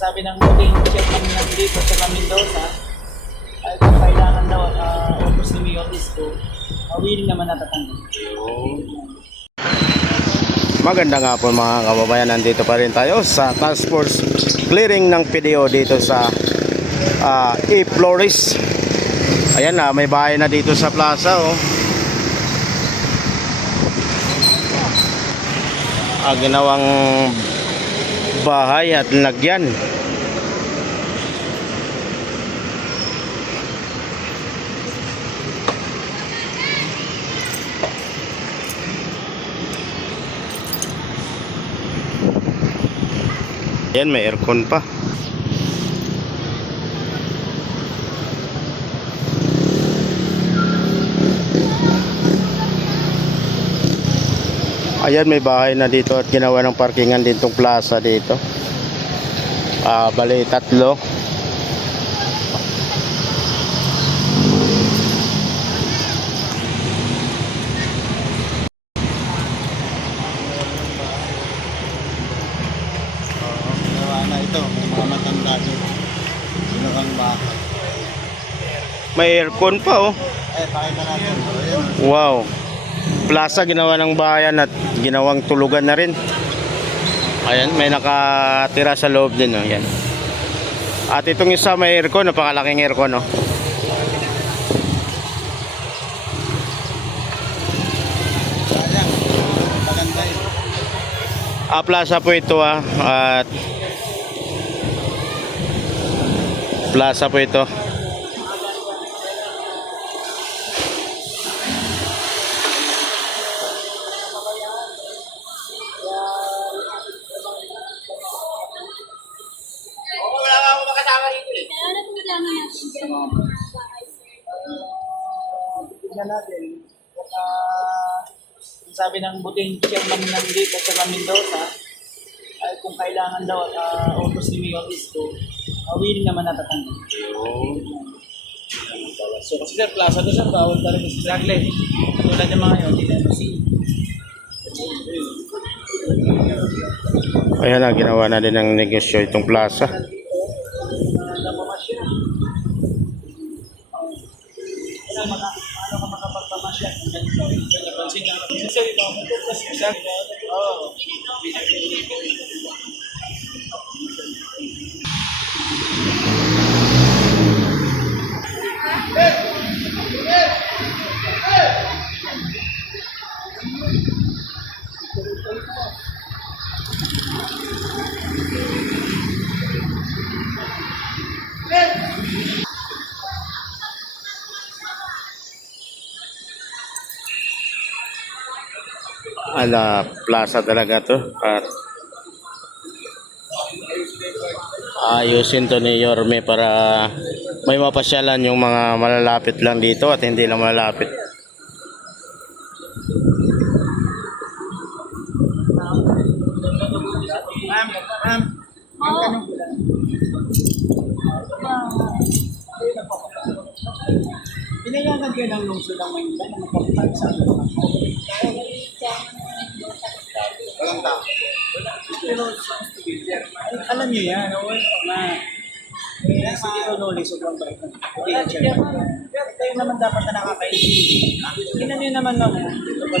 Sabi ng muting chairman ng dito sa Mendoza, ay kung kailangan daw office ni Mayor Isko, willing naman natatanggap. Maganda nga po mga kababayan, nandito pa rin tayo sa task force clearing ng PDO dito sa E-Flores. Ayan na, may bahay na dito sa plaza oh. Ginawang bahay at lagyan. Ayan, may aircon pa. Ayan, may bahay na dito at ginawa ng parkingan ditong plaza dito. Bali, 3. Na ito, may mga matanda dito. Ginawang bahay. May aircon pa oh. Pakita natin. Ayan. Wow. Plaza ginawa ng bayan at ginawang tulugan na rin. Ayan, may nakatira sa loob din oh. Ayan. At itong isa may aircon, napakalaking aircon oh. Sayang. Maganda yun. Plaza po ito at plaza po ito. Tignan natin, sabi ng buting chairman ng dito sa Mendoza, ay kung kailangan daw office ni Mayor Isko, willing naman natatanggap. So kasi sir, plaza to sir, bawal talaga si Zagle. Tulad ng mga yun, hindi na si Ayan na, ginawa na din ng negosyo itong plaza. napamasya. Ano ka makapagpamasya? Napansin nga. Sir, ikaw mo ito kasi sir. Oo. Plaza talaga to at ayusin to ni Yorme para may mapasyalan yung mga malalapit lang dito at hindi lang malalapit. Pinayagan kayo ng lungsod ng Manila na magpapatay sa ating mga Walang tao. pero alam niyo yan, na si Tito Noli sobrang bait na. Pero kayo naman dapat na nakakaintindi. Tingnan niyo naman na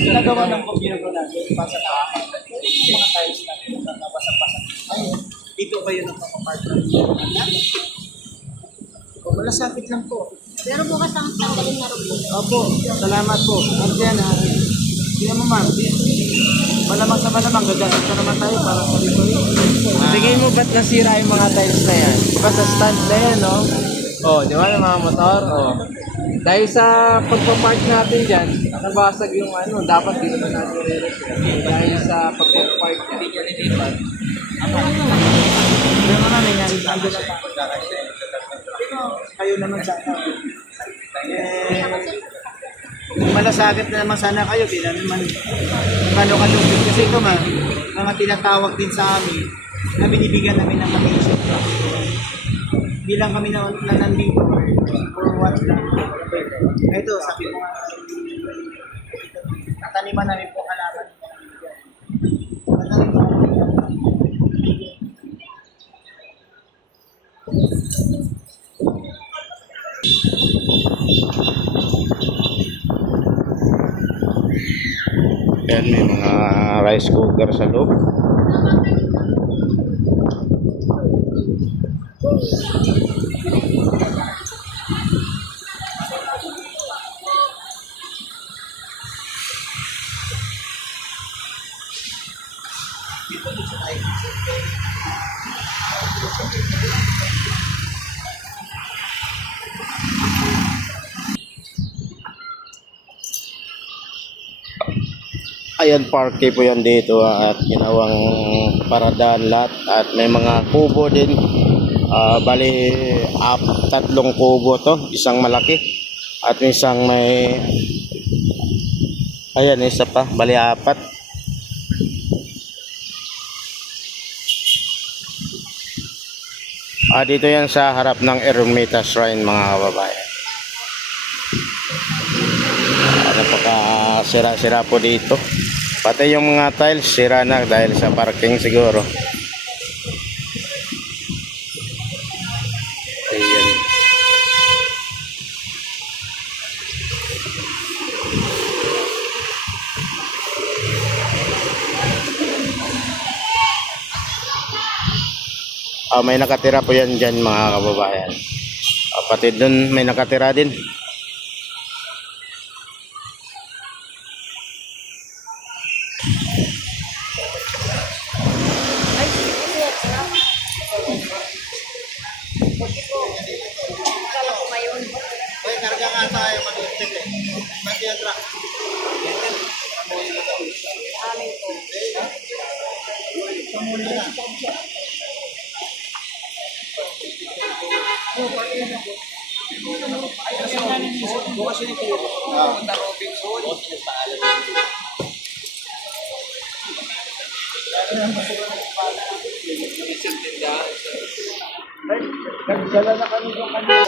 ginagawa ng gobyerno natin para sa tao. Yung mga tiles natin na nabasag-basag. Ayun, dito kayo nagpapapartner. Malasapit lang po. Pero bukas ang tanggalin na rin po. Opo, salamat po. At yan ha. Tingnan mo ma'am. Malamang sa malamang, gagamit na naman tayo para sa libre. Tingin mo ba't nasira yung mga tiles na yan? Diba sa stand na yan, no? Oh, di ba yung mga motor? Oh. Dahil sa pagpapark natin dyan, nabasag yung ano, dapat di naman natin re-repair. Dahil sa pagpapark dyan. Kaya marami nga, nandun na pa. Kayo naman sana. Malasakit na naman sana kayo, di na naman kalupit kasi ito mga tinatawag din sa amin na binibigyan namin ng matiisip. Hindi lang kami nandito or what lang. Ito, sabi mo nga, nataniman namin po halaman. Ayan, may mga rice cooker sa loob. Ayan, parke po yan dito at ginawang paradaan lahat at may mga kubo din. Bali, tatlong kubo to, isang malaki at isang may, ayan, isa pa, bali apat. Dito yan sa harap ng Ermita Shrine, mga kababayan. Napaka sira-sira po dito. Pati yung mga tiles sira na dahil sa parking siguro. Ayan. May nakatira po yan dyan, mga kababayan. Pati dun may nakatira din. Ay, karga nga tayo, mag-iintik eh. Ba't yan, tra? Nagdala na kami yung kanila.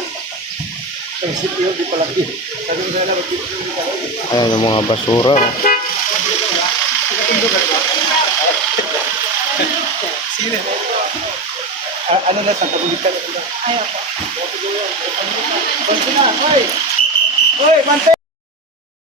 Ayan yung mga basura. Ano na sa kabulitan? Ayaw. Hoy! Hoy, Mante!